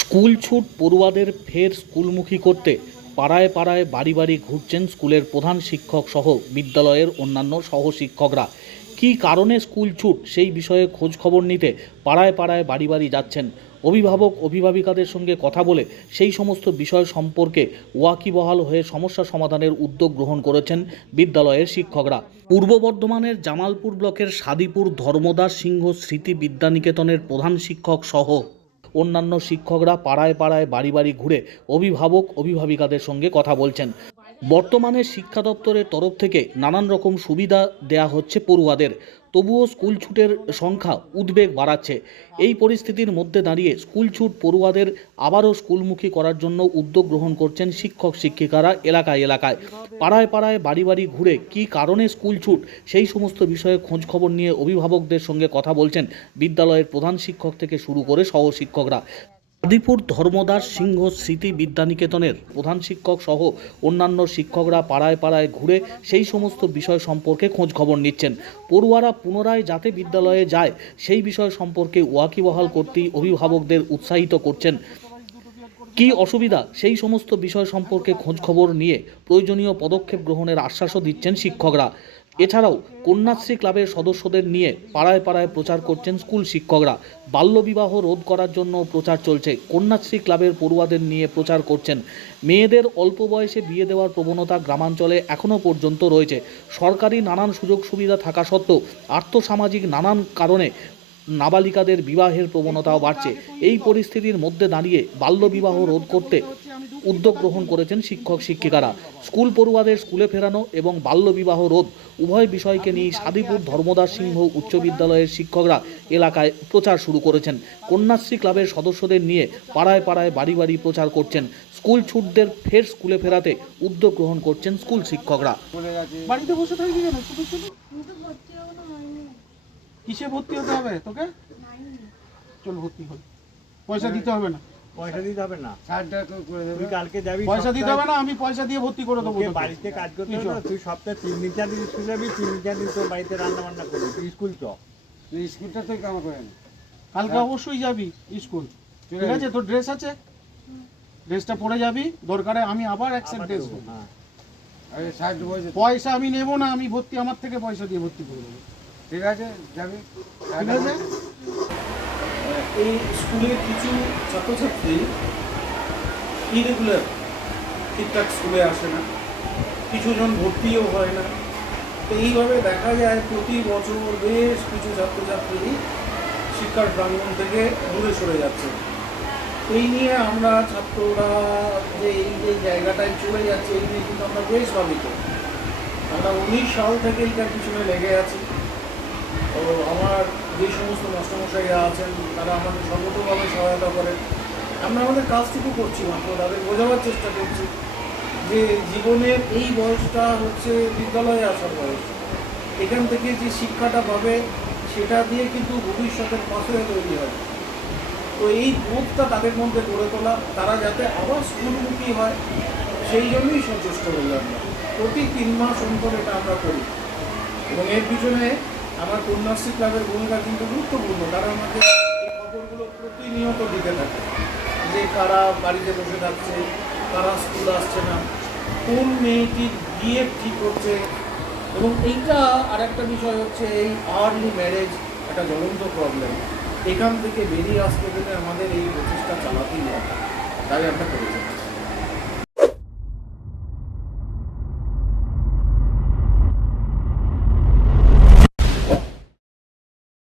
School ছুট পড়ুয়াদের ফের স্কুলমুখী করতে পাড়ায় পাড়ায় বাড়ি বাড়ি ঘুরছেন স্কুলের প্রধান শিক্ষক সহ বিদ্যালয়ের অন্যান্য সহশিক্ষকরা। কী কারণে স্কুল ছুট সেই বিষয়ে খোঁজ খবর নিতে পাড়ায় পাড়ায় বাড়ি বাড়ি যাচ্ছেন? অভিভাবক, অভিভাবিকাদের সঙ্গে কথা বলে সেই সমস্ত বিষয় সম্পর্কে ওয়াকিবহাল হয়ে সমস্যা সমাধানের উদ্যোগ গ্রহণ করেছেন বিদ্যালয়ের শিক্ষকরা। পূর্ব বর্ধমানের জামালপুর ব্লকের সাদিপুর ধর্মদাস সিংহ স্মৃতি বিদ্যানিকেতনের প্রধান শিক্ষক সহ অন্যান্য শিক্ষকরা পাড়ায় পাড়ায় বাড়ি বাড়ি ঘুরে অভিভাবক অভিভাবিকাদের সঙ্গে কথা বলছেন। বর্তমানে শিক্ষা দপ্তরের তরফ থেকে নানান রকম সুবিধা দেয়া হচ্ছে পড়ুয়াদের। তবুও স্কুল ছুটের সংখ্যা উদ্বেগ বাড়াচ্ছে। এই পরিস্থিতির মধ্যে দাঁড়িয়ে স্কুল ছুট পড়ুয়াদের আবারও স্কুলমুখী করার জন্য উদ্যোগ গ্রহণ করছেন শিক্ষক, শিক্ষিকারা এলাকায় এলাকায়। পাড়ায় পাড়ায় বাড়ি বাড়ি ঘুরে কী কারণে স্কুল ছুট, সেই সমস্ত বিষয়ে খোঁজ খবর নিয়ে অভিভাবকদের সঙ্গে কথা বলছেন বিদ্যালয়ের প্রধান শিক্ষক থেকে শুরু করে সহশিক্ষকরা। আদিপুর ধর্মদাস সিংহ স্মৃতি বিদ্যানিকেতনের প্রধান শিক্ষক সহ অন্যান্য শিক্ষকরা পাড়ায় পাড়ায় ঘুরে সেই সমস্ত বিষয় সম্পর্কে খোঁজ খবর নিচ্ছেন। পড়ুয়ারা পুনরায় যাতে বিদ্যালয়ে যায়, সেই বিষয় সম্পর্কে ওয়াকিবহাল করতেই অভিভাবকদের উৎসাহিত করছেন। কী অসুবিধা? সেই সমস্ত বিষয় সম্পর্কে খোঁজ খবর নিয়ে প্রয়োজনীয় পদক্ষেপ গ্রহণের আশ্বাসও দিচ্ছেন শিক্ষকরা। এছাড়াও কন্যাশ্রী ক্লাবের সদস্যদের নিয়ে পাড়ায় পাড়ায় প্রচার করছেন স্কুল শিক্ষকরা। বাল্যবিবাহ রোধ করার জন্য প্রচার চলছে। কন্যাশ্রী ক্লাবের পড়ুয়াদের নিয়ে প্রচার করছেন। মেয়েদের অল্প বয়সে বিয়ে দেওয়ার প্রবণতা গ্রামাঞ্চলে এখনও পর্যন্ত রয়েছে। সরকারি নানান সুযোগ সুবিধা থাকা সত্ত্বেও আর্থসামাজিক নানান কারণে নাবালিকাদের বিবাহের প্রবণতাও বাড়ছে। এই পরিস্থিতির মধ্যে দাঁড়িয়ে বাল্যবিবাহ রোধ করতে উদ্যোগ গ্রহণ করেছেন শিক্ষক, শিক্ষিকারা। স্কুল পড়ুয়াদের স্কুলে ফেরানো এবং বাল্যবিবাহ রোধ উভয় বিষয়কে নিয়ে সাদিপুর ধর্মদাস সিংহ উচ্চ বিদ্যালয়ের শিক্ষকরা এলাকায় প্রচার শুরু করেছেন। কন্যাশ্রী ক্লাবের সদস্যদের নিয়ে পাড়ায় পাড়ায় বাড়ি বাড়ি প্রচার করছেন। স্কুল ছুটদের ফের স্কুলে ফেরাতে উদ্যোগ গ্রহণ করছেন স্কুল শিক্ষকরা। বাড়িতে বসে কেন শুধু শুধু কিন্তু ভর্তি এখনও হয়নি কিসে ভর্তি হতে হবে তোকে? চল ভর্তি হল পয়সা দিতে হবে না। পয়সা দিতে হবে না। করে তুই কালকে যাবি পয়সা দিতে হবে না আমি পয়সা দিয়ে ভর্তি করে দেবো। বাড়িতে কাজ করতে হবে তুই সপ্তাহে তিন দিন চার দিন স্কুল যাবি তিন দিন চার দিন তোর বাড়িতে রান্না বান্না করবি। তুই স্কুল চ। তুই স্কুলটা তুই কামা করে। কালকে অবশ্যই যাবি স্কুল। ঠিক আছে। তোর ড্রেস আছে? ড্রেসটা পরে যাবি। দরকারে আমি আবার অ্যাকসেপ্ট ড্রেস হ্যাঁ। পয়সা আমি নেব না আমি ভর্তি আমার থেকে পয়সা দিয়ে ভর্তি করে দেবো। ঠিক আছে, যাবি? ঠিক আছে। এই স্কুলের কিছু ছাত্রছাত্রী ইরেগুলার ঠিকঠাক স্কুলে আসে না। কিছুজন ভর্তিও হয় না। তো এইভাবে দেখা যায় প্রতি বছর বেশ কিছু ছাত্রছাত্রী শিক্ষার প্রাঙ্গণ থেকে দূরে সরে যাচ্ছে। এই নিয়ে আমরা ছাত্ররা যে এই যে জায়গাটায় চলে যাচ্ছে, এই নিয়ে কিন্তু আমরা বেশ ভাবিত। আমরা উনিশ সাল থেকে এইটার পিছনে লেগে আছি। তো আমার যে সমস্ত মাস্টারমশাইরা আছেন, তারা আমাদের সর্বতভাবে সহায়তা করেন। আমরা আমাদের কাজটুকু করছি মাত্র, তাদের বোঝাবার চেষ্টা করছি যে জীবনের এই বয়সটা হচ্ছে বিদ্যালয়ে আসার বয়স। এখান থেকে যে শিক্ষাটা পাবে, সেটা দিয়ে কিন্তু ভবিষ্যতের পাশে তৈরি হয়। তো এই বোধটা তাদের মধ্যে গড়ে তোলা, তারা যাতে আবার স্কুলমুখী হয়, সেই জন্যই সচেষ্ট হই আমরা প্রতি তিন মাস অন্তর এটা আমরা করি। এবং এর পিছনে আমার কন্যাশ্রী ক্লাবের ভূমিকা কিন্তু গুরুত্বপূর্ণ তারা আমাকে এই খবরগুলো প্রতিনিয়ত দিতে থাকে। যে কারা বাড়িতে বসে থাকছে, কারা স্কুল আসছে না, কোন মেয়েটির বিয়ে ঠিক হচ্ছে, এবং এইটা আর একটা বিষয় হচ্ছে এই আর্লি ম্যারেজ একটা জ্বলন্ত প্রবলেম এখান থেকে বেরিয়ে আসতে গেলে আমাদের এই প্রচেষ্টা চালাতেই হবে। তাই আমরা করেছি।